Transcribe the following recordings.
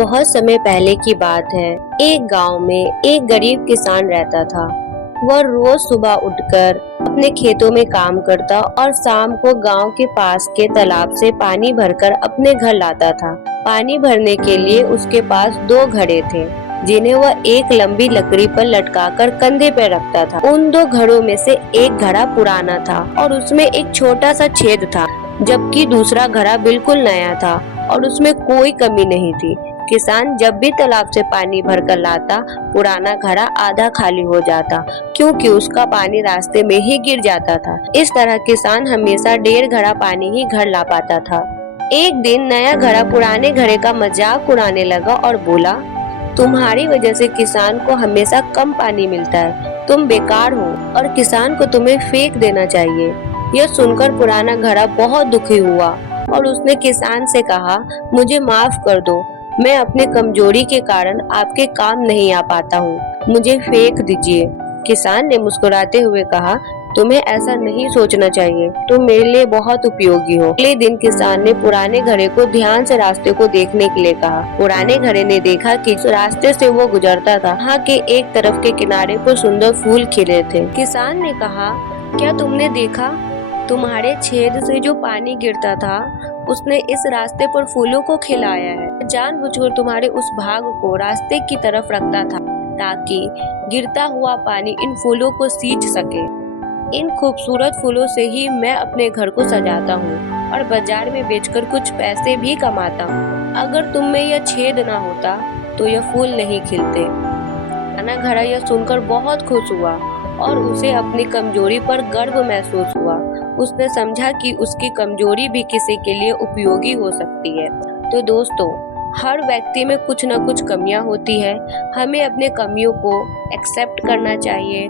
बहुत समय पहले की बात है। एक गांव में एक गरीब किसान रहता था। वह रोज सुबह उठकर अपने खेतों में काम करता और शाम को गांव के पास के तालाब से पानी भरकर अपने घर लाता था। पानी भरने के लिए उसके पास 2 घड़े थे, जिन्हें वह एक लंबी लकड़ी पर लटकाकर कंधे पर रखता था। उन 2 घड़ों में से एक घड़ा पुराना था और उसमें एक छोटा सा छेद था, जबकि दूसरा घड़ा बिल्कुल नया था और उसमें कोई कमी नहीं थी। किसान जब भी तालाब से पानी भरकर लाता, पुराना घड़ा आधा खाली हो जाता, क्योंकि उसका पानी रास्ते में ही गिर जाता था। इस तरह किसान हमेशा 1.5 घड़ा पानी ही घर ला पाता था। एक दिन नया घड़ा पुराने घड़े का मजाक उड़ाने लगा और बोला, तुम्हारी वजह से किसान को हमेशा कम पानी मिलता है, तुम बेकार हो और किसान को तुम्हें फेंक देना चाहिए। यह सुनकर पुराना घड़ा बहुत दुखी हुआ और उसने किसान से कहा, मुझे माफ कर दो, मैं अपने कमजोरी के कारण आपके काम नहीं आ पाता हूँ, मुझे फेंक दीजिए। किसान ने मुस्कुराते हुए कहा, तुम्हें ऐसा नहीं सोचना चाहिए, तुम मेरे लिए बहुत उपयोगी हो। अगले दिन किसान ने पुराने घड़े को ध्यान से रास्ते को देखने के लिए कहा। पुराने घड़े ने देखा कि रास्ते से वो गुजरता था, वहाँ के एक तरफ के किनारे पर सुंदर फूल खिले थे। किसान ने कहा, क्या तुमने देखा, तुम्हारे छेद से जो पानी गिरता था उसने इस रास्ते पर फूलों को खिलाया है। जानबूझकर तुम्हारे उस भाग को रास्ते की तरफ रखता था ताकि गिरता हुआ पानी इन फूलों को सींच सके। इन खूबसूरत फूलों से ही मैं अपने घर को सजाता हूँ और बाजार में बेचकर कुछ पैसे भी कमाता हूँ। अगर तुम में यह छेद ना होता तो यह फूल नहीं खिलते। पुराना घड़ा यह सुनकर बहुत खुश हुआ और उसे अपनी कमजोरी पर गर्व महसूस हुआ। उसने समझा कि उसकी कमजोरी भी किसी के लिए उपयोगी हो सकती है। तो दोस्तों, हर व्यक्ति में कुछ न कुछ कमियां होती है। हमें अपने कमियों को एक्सेप्ट करना चाहिए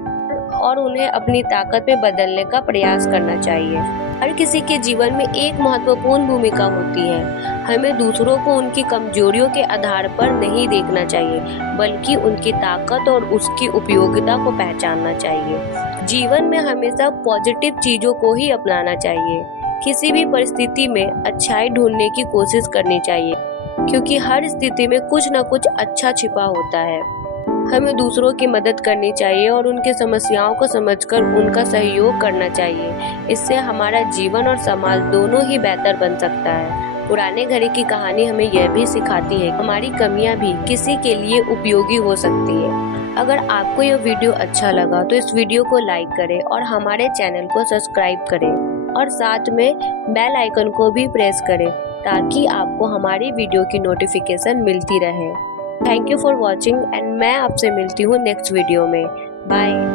और उन्हें अपनी ताकत में बदलने का प्रयास करना चाहिए। हर किसी के जीवन में एक महत्वपूर्ण भूमिका होती है। हमें दूसरों को उनकी कमजोरियों के आधार पर नहीं देखना चाहिए, बल्कि उनकी ताकत और उसकी उपयोगिता को पहचानना चाहिए। जीवन में हमेशा पॉजिटिव चीजों को ही अपनाना चाहिए। किसी भी परिस्थिति में अच्छाई ढूंढने की कोशिश करनी चाहिए, क्योंकि हर स्थिति में कुछ न कुछ अच्छा छिपा होता है। हमें दूसरों की मदद करनी चाहिए और उनकी समस्याओं को समझकर उनका सहयोग करना चाहिए। इससे हमारा जीवन और समाज दोनों ही बेहतर बन सकता है। पुराने घड़े की कहानी हमें यह भी सिखाती है, हमारी कमियां भी किसी के लिए उपयोगी हो सकती है। अगर आपको यह वीडियो अच्छा लगा तो इस वीडियो को लाइक करें और हमारे चैनल को सब्सक्राइब करें और साथ में बेल आइकन को भी प्रेस करें, ताकि आपको हमारी वीडियो की नोटिफिकेशन मिलती रहे। Thank you for watching and मैं आपसे मिलती हूँ नेक्स्ट वीडियो में। बाय।